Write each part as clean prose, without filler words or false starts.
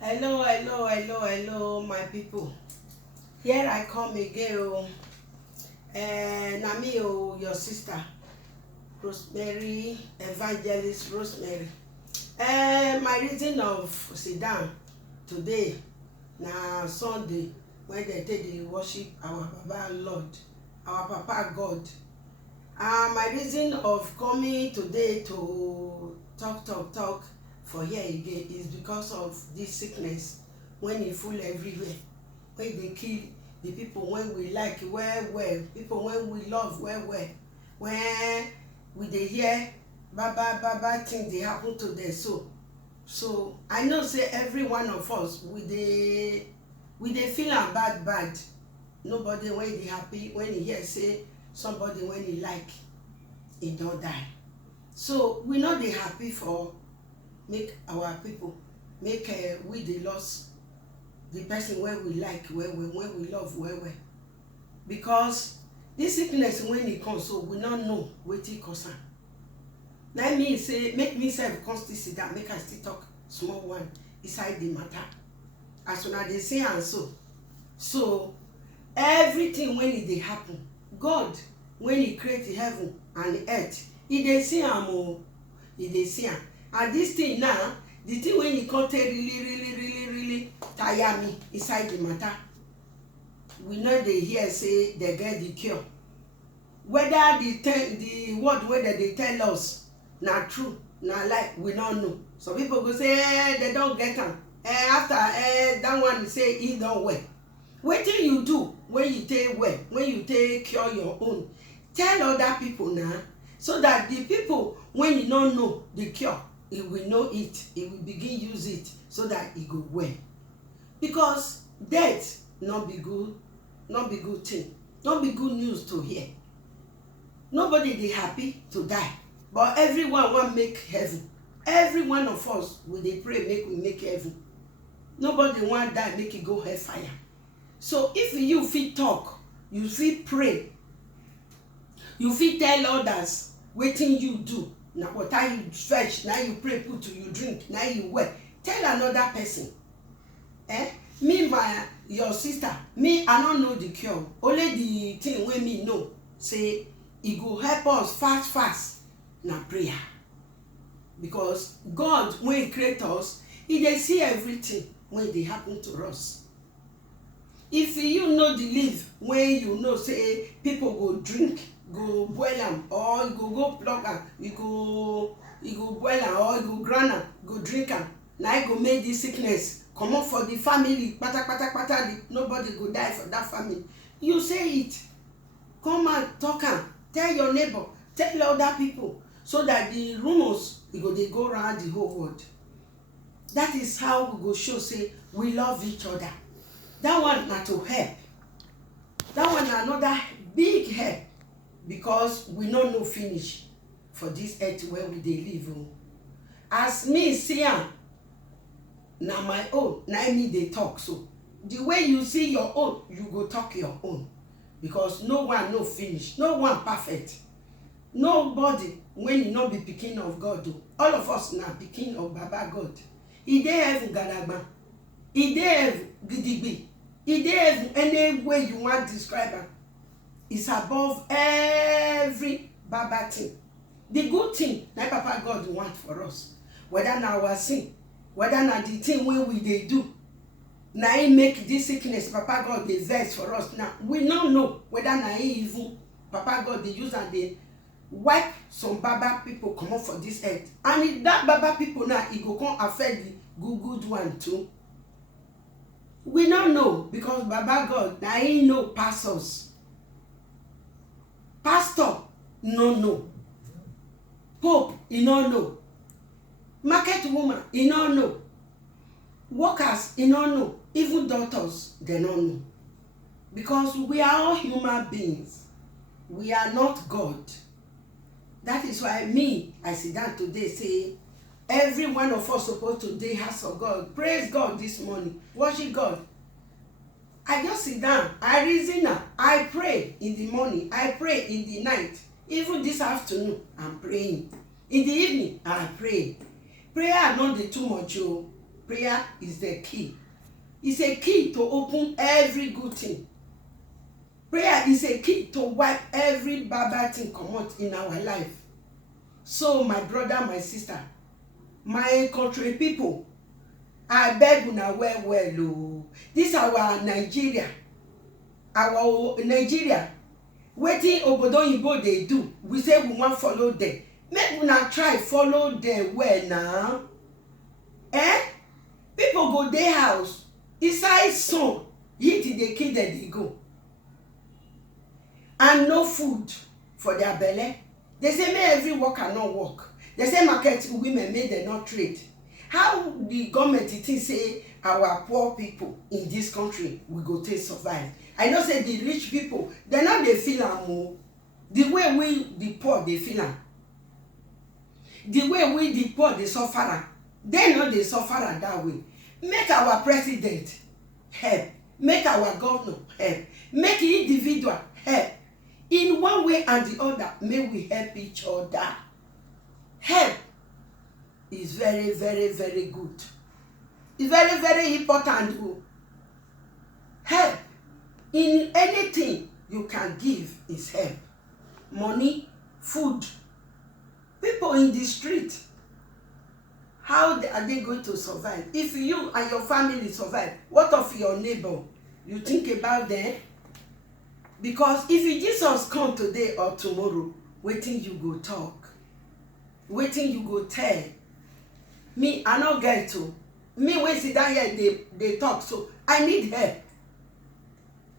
Hello, my people. Here I come again, na me, your sister, Rosemary, Evangelist Rosemary. My reason of sit down today, na Sunday, when they take the worship our Baba Lord, our Papa God. My reason of coming today to talk for here again is because of this sickness when e full everywhere, when dey kill the people when we like well, people when we love well, when we dey hear baba thing dey happen to them. So I know say every one of us we dey feel am bad. Nobody when dey happy when e hear say somebody when e like e don die. So we no dey happy for make our people make we dey lost the person wey we like well, when we love well, because this sickness when e come, so we no know wetin cause am. Na mean say make me sef come still sit down make I still talk small one inside the matter as una dey see am. So everything when e dey happen, God when e create the heaven and earth, e dey see am e dey see am. And this thing now, the thing when e come take really tire me inside the matter, we no dey hear say they get the cure. Whether the word wey dem dey tell us na true na lie, we no know. Some people go say they don get am, after that one say e don well. Wetin you do when you take well, when you take cure your own, tell other people now, so that the people when you no know the cure, he will know it, he will begin use it so that he go well. Because death not be good thing, not be good news to hear. Nobody dey happy to die, but everyone want make heaven. Every one of us will dey pray make we make heaven. Nobody want die make e go hellfire. So if you fit talk, you fit pray, you fit tell others wetin you do, na water you fetch, na you pray put to you drink, na you well, tell another person. Me your sister, me I no know the cure, only the thing wey me know say e go help us fast na prayer. Because God when he create us, he dey see everything when dey happen to us. If you know the leaf when you know say people go drink, go boil am, or you go pluck am, you go boil am, or you go grind am, go drink am, na e go make this sickness comot for the family kpata, nobody go die for that family. You say it, come and talk am, tell your neighbor, tell other people, so that the rumors e go dey go around the whole world. That is how we go show say we love each other. That one na to help. That one na another big help, because we no know finish for this earth where we dey live. As me see am, na my own, na me dey talk. So the way you see your own, you go talk your own, because no one no finish, no one perfect. Nobody when you no be pikin of God, all of us na pikin of Baba God. E dey heaven gadagba, e dey heaven gidigbi, e dey heaven any way you want describe am. Is above every baba thing. The good thing na Papa God want for us, whether na our sin, whether na the thing wey we dey do, na him make this sickness Papa God dey vex for us. Now we no know whether na him even Papa God dey use and dey wipe some baba people comot for this earth, and if that baba people now e go come affect the good one too. We no know, because Baba God na him know pass us. Pastor no know, pope e no know, market woman e no know, workers e no know, even doctors they no know. Because we are all human beings, we are not God. That is why me I sit down today say every one of us supposed to dey house of God, praise God this morning, worship God. I just sit down, I reason am, I pray in the morning, I pray in the night, even this afternoon I'm praying, in the evening I pray. Prayer no dey too much prayer is the key. It's a key to open every good thing. Prayer is a key to wipe every bad thing comot in our life. So my brother, my sister, my country people, I beg una well o. This our Nigeria. Our Nigeria. Wetin obodo oyibo dey do, we say we wan follow them. Make una try follow them well now. People go dey house, inside sun, heat dey kill them dey go. And no food for their belle. They say make every worker not work. They say market women make them not trade. How the government think say our poor people in this country will go take survive? I know say the rich people, they not dey feel am o. The way we the poor dey feel am. The way we the poor dey suffer am. They no dey suffer am that way. Make our president help. Make our governor help. Make individual help. In one way and the other, may we help each other. Help is very, very, very good. It's very, very important. Help in anything you can give is help. Money, food. People in the street, how are they going to survive? If you and your family survive, what of your neighbor? You think about them? Because if Jesus come today or tomorrow, wetin you go talk? Wetin you go tell? Me, I no get to. Me wey sit down here they talk, so I need help.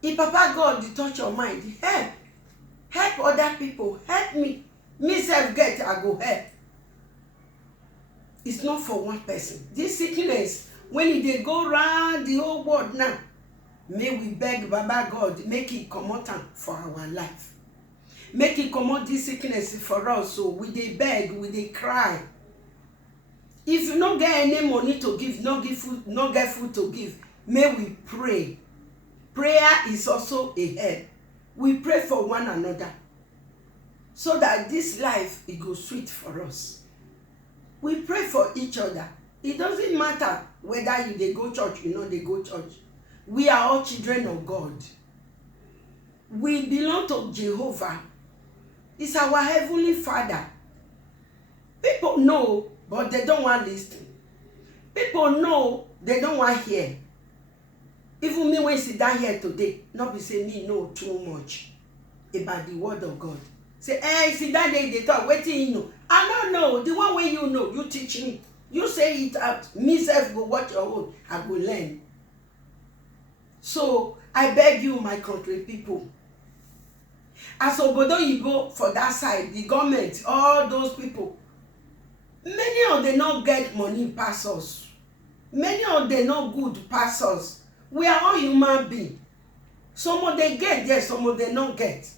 If Papa God dey touch your mind, help. Help other people. Help me. Me self get, I go help. It's not for one person. This sickness, when e dey go round the whole world now, may we beg Baba God, make it comot am for our life. Make it comot this sickness for us. So we dey beg, we dey cry. If you no get any money to give, no give food, no get food to give, may we pray. Prayer is also a help. We pray for one another, so that this life it go sweet for us. We pray for each other. It doesn't matter whether you dey go church, you know they go church. We are all children of God. We belong to Jehovah. It's our heavenly Father. People know, but they don't want to listen. People know, they don't want to hear. Even me when I sit down here today, not be say me know too much about the word of God. Say, hey, sit down there, they talk, wetin you know? I don't know. The one way you know, you teach me. You say it out. Me self go watch your own. I go learn. So I beg you, my country people, as obodo oyibo for that side, the government, all those people, many of them not get money pass us. Many of them not good pass us. We are all human beings. Some of them get there, some of them not get.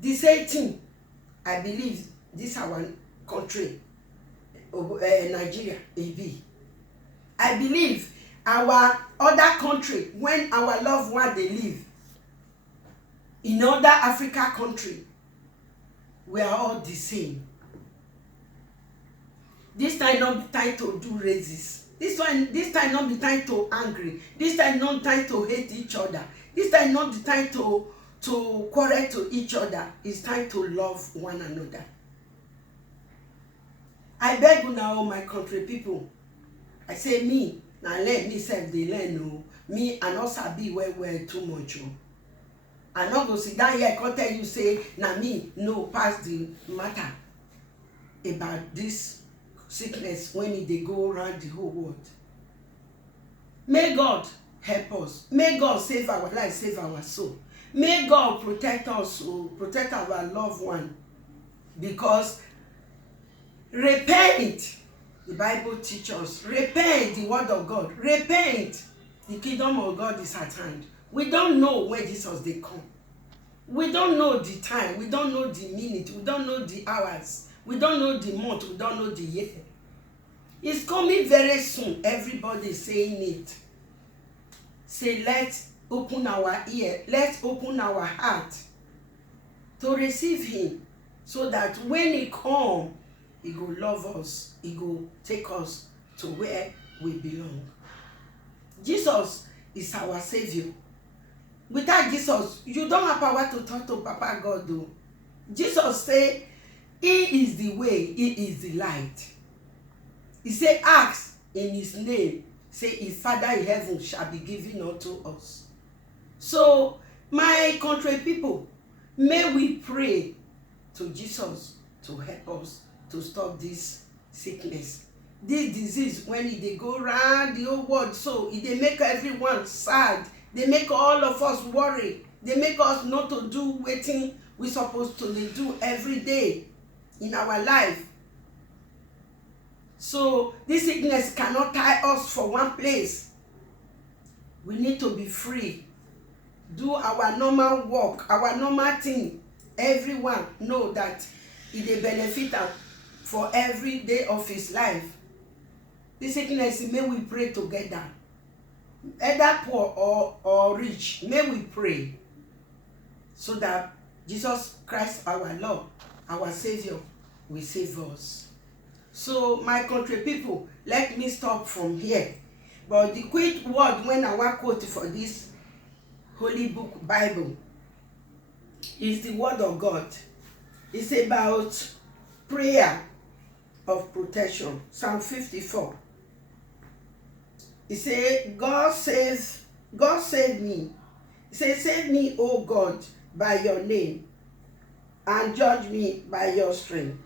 The same thing, I believe, this our country, Nigeria, AB. I believe our other country, when our loved one they live in other Africa country, we are all the same. This time not be time to do raises. This time not be time to angry. This time not time to hate each other. This time not the time to quarrel to each other. It's time to love one another. I beg you now, my country people. I say me, now let me self dey learn o. Me I no sabi well too much o. I no go sit down here come tell you say na me no pass the matter about this sickness when e dey go around the whole world. May God help us. May God save our life, save our soul. May God protect us, protect our loved one. Because repent, the Bible teaches us. Repent, the word of God. Repent. The kingdom of God is at hand. We don't know when Jesus they come. We don't know the time. We don't know the minute. We don't know the hours. We don't know the month. We don't know the year. It's coming very soon. Everybody is saying it. Say, let's open our ear. Let's open our heart to receive him. So that when he comes, he go love us. He go take us to where we belong. Jesus is our Savior. Without Jesus, you don't have power to talk to Papa God though. Jesus say, He is the way, He is the light. He say, ask in His name, say His Father in heaven shall be given unto us. So, my country people, may we pray to Jesus to help us to stop this sickness, this disease. When they go round the whole world, so they make everyone sad. They make all of us worry. They make us not to do wetin we supposed to do every day in our life. So this sickness cannot tie us for one place. We need to be free. Do our normal work, our normal thing. Everyone know that it dey benefit am for every day of his life. This sickness, may we pray together. Either poor or rich, may we pray so that Jesus Christ, our Lord, our Savior, will save us. So, my country people, let me stop from here. But the quick word when I want quote for this holy book, Bible, is the word of God. It's about prayer of protection. Psalm 54. He said, God save me. He said, save me, O God, by your name, and judge me by your strength.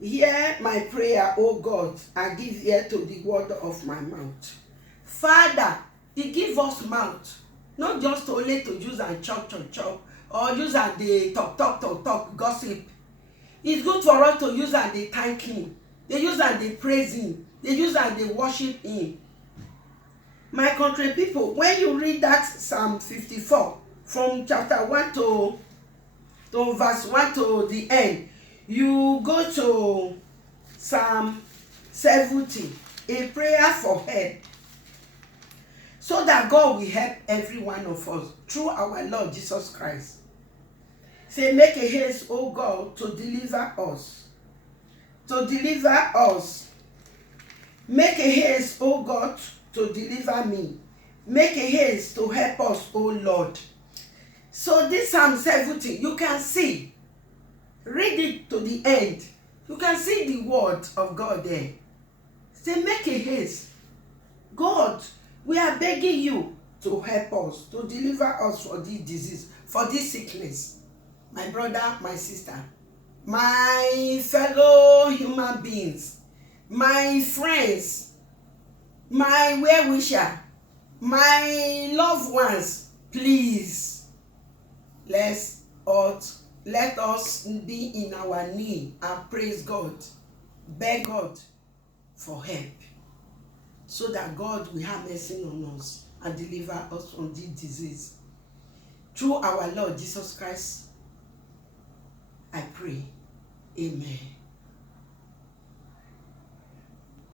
Hear my prayer, O God, and give ear to the word of my mouth. Father, He give us mouth, not just only to use and chop, or use and they talk, gossip. It's good for us to use and they thank Him. They use and they praise Him. They use and they worship Him. My country people, when you read that Psalm 54, from chapter 1 to verse 1 to the end, you go to Psalm 70, a prayer for help, so that God will help every one of us through our Lord Jesus Christ. Say, make a haste, O God, to deliver us. To deliver us. Make a haste, O God, to deliver me. Make a haste to help us, O Lord. So this Psalm 70, you can see. Read it to the end. You can see the word of God there. Say, make a haste. God, we are begging you to help us, to deliver us for this disease, for this sickness. My brother, my sister, my fellow human beings, my friends, my well-wisher, my loved ones, please, let us be in our knee and praise God, beg God for help, so that God will have mercy on us and deliver us from this disease. Through our Lord Jesus Christ, I pray. Amen.